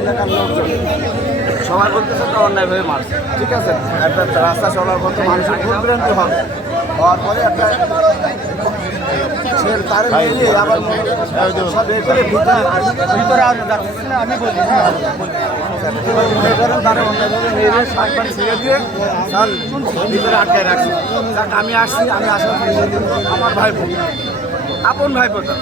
এলাকার লোকজন সবাই বলতেছে তো অন্যায়ভাবে মারছে, ঠিক আছে। একটা রাস্তা চলার পর তো মানুষের ভুলভ্রান্তি হবে, হওয়ার পরে একটা তারে মিলিয়ে আবার সব এ করে ভিতরে আর যাচ্ছে না। আমি বলি তারা অন্যায়ভাবে মেরে শাক পানি ছেড়ে দিয়ে তার ভিতরে আটকায় রাখছি। আমি আসছি, আমি আসার আমার ভাইপো, আপন ভাইপোটা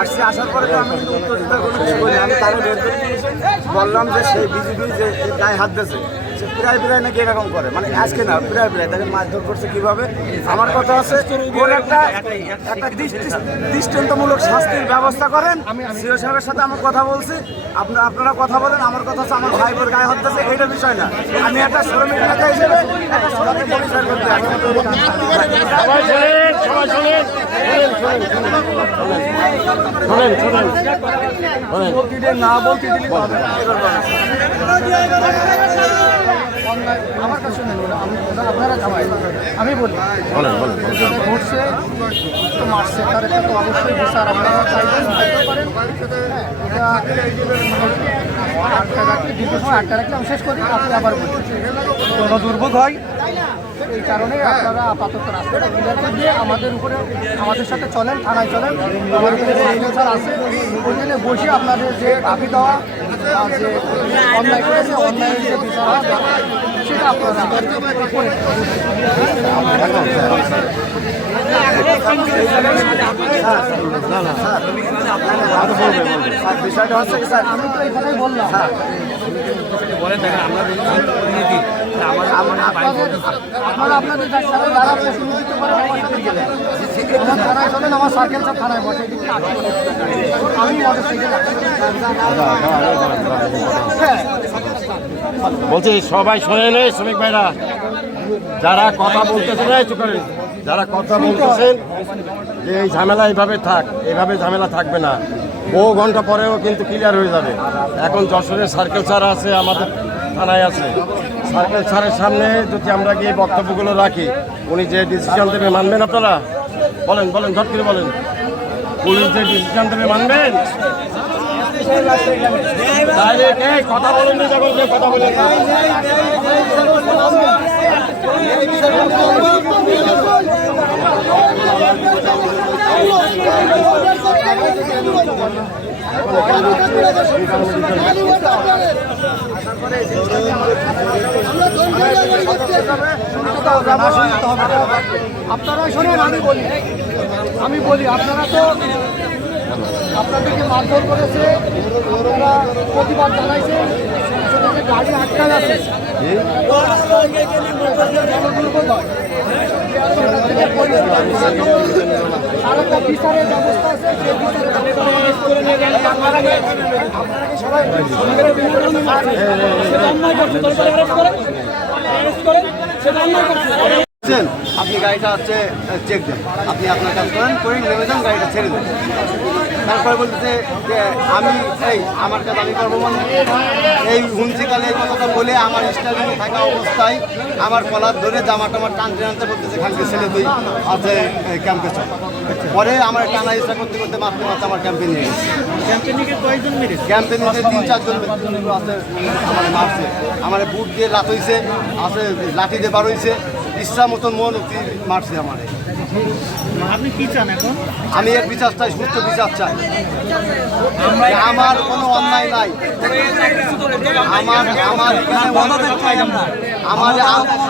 আসছি, আসার পরে তো আমি কিন্তু উত্তরটা কোনো কিছু বলি। আমি তারা বের করে দিয়েছি, বললাম যে সেই বিজেপি যে গায়ে হাত দিয়েছে সে প্রায় নাকি এরকম করে, মানে আজকে না প্রায় তাকে মারধর করছে কীভাবে। আমার কথা আছে কোন একটা দৃষ্টান্তমূলক শাস্তির ব্যবস্থা করেন। সিও সাহেবের সাথে আমার কথা বলছি, আপনারা কথা বলেন। আমার কথা হচ্ছে আমার ভাইপোর গায়ে হাত দিয়েছে এইটা বিষয় না, আমি একটা শ্রমিক নেতা হিসেবে একটা শ্রমিক পরিচয় করতে আসি। না বলতে দিলি আমার কাছে আপনারা জামাই, আমি বলি ঘুরছে তো মারছে, তার একটা তো অবশ্যই বিচার আপনারা চাইবেন, পারেন। এটা আটটা রাখলে দীর্ঘ সময় আটটা রাখলে আমি শেষ করি, আপনি আবার বলি কোনো দুর্ভোগ হয়। এই কারণে আপনারা আপাতত রাস্তাটা ক্লিয়ার করে দিয়ে আমাদের উপরে আমাদের সাথে চলেন, থানায় চলেন, আমাদের স্যার আছে ওইখানে বসে আপনাদের যে দাবি দেওয়া যে অন্যায় করেছে, অন্যায়ের যে বিচার হয় সেটা আপনারা বিষয়টা হচ্ছে কি স্যার, আমি তো এখানেই বললাম বলেন দেখেন আপনারা আপনাদের যারা প্রতিনিধিত্ব করে আমার থানায় চলেন, আমার সার্কেল সব থানায় বসে আমি বলছি সবাই শোনে নেই শ্রমিক ভাইরা, যারা কথা বলতেছেন যারা কথা বলতেছেন যে এই ঝামেলা এইভাবে থাক, এইভাবে ঝামেলা থাকবে না, বহু ঘন্টা পরেও কিন্তু ক্লিয়ার হয়ে যাবে। এখন যশোরের সার্কেল স্যার আছে, আমাদের থানায় আছে, সার্কেল স্যারের সামনে যদি আমরা গিয়ে বক্তব্যগুলো রাখি, উনি যে ডিসিশন দেবে মানবেন? আপনারা বলেন ঝট করে বলেন, পুলিশ যে ডিসিশন দেবে মানবেন? কথা বলুন, কথা বলেন। আপনারা শোনেন, আমি বলি আপনারা তো আপনাদেরকে মারধর করেছে, আপনারা প্রতিবাদ জানাইছে, গাড়ি আটকাল আছে আর একটা বিচারের ব্যবস্থা আছে, আপনি গাড়িটা হচ্ছে চেক দেন, আপনি আপনার কাজ করে নেমে যান, গাড়িটা ছেড়ে দেন। তারপরে বলতেছে যে আমি আমার কাজ আমি করবো, মানে এই হুমসিকালে এই কথাটা বলে আমার স্টাইলে থাকা অবস্থায় আমার কলার ধরে জামা টামার টানতে বলতেছে খানকে ছেলে তুই আছে ক্যাম্পে চল। পরে আমার টানা ইচ্ছা করতে মারতে আমার ক্যাম্পে নিয়ে গেছে। ক্যাম্পে নিয়ে 3-4 জন আছে আমার মারছে, আমার বুট দিয়ে লাত হয়েছে, আছে লাঠি দিয়ে বার হয়েছে, ইচ্ছা মতন মন মারছে আমার। আপনি কি চান এখন? আমি এর বিচার চাই, সুস্থ বিচার চাই। আমার কোনো অন্যায় নাই,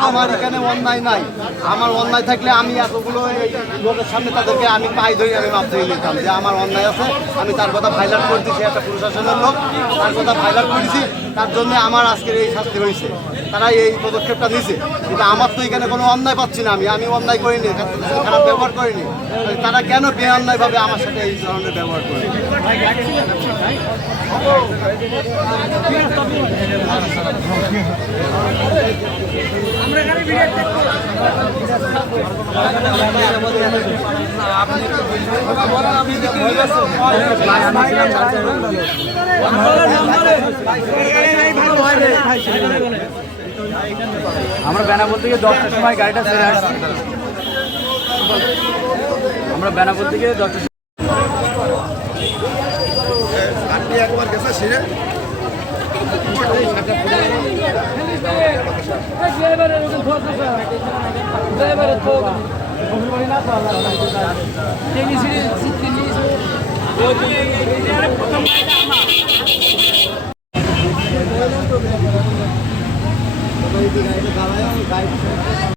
আমার এখানে অন্যায় নাই। আমার অন্যায় থাকলে আমি এতগুলো লোকের সামনে তাদেরকে আমি পাই ধরে আমি মাপ দিয়ে নিতাম যে আমার অন্যায় আছে, আমি তার কথা ভাইলার করছি, সে একটা প্রশাসনের লোক, তার কথা ভাইলার করেছি, তার জন্য আমার আজকের এই শাস্তি হয়েছে। তারা এই পদক্ষেপটা নিয়েছে, কিন্তু আমার তো এখানে কোনো অন্যায় পাচ্ছি না, আমি অন্যায় করিনি, খারাপ ব্যবহার করিনি। তারা কেন বেঅন্যায়ভাবে আমার সাথে এই ধরনের ব্যবহার করে? আমরা বেনাপোল থেকে 10টার সময় গাড়িটা ছেড়ে আসছি, আমরা বেনাপোল থেকে 10টার আপনি একবার গেছে সিরে প্রথম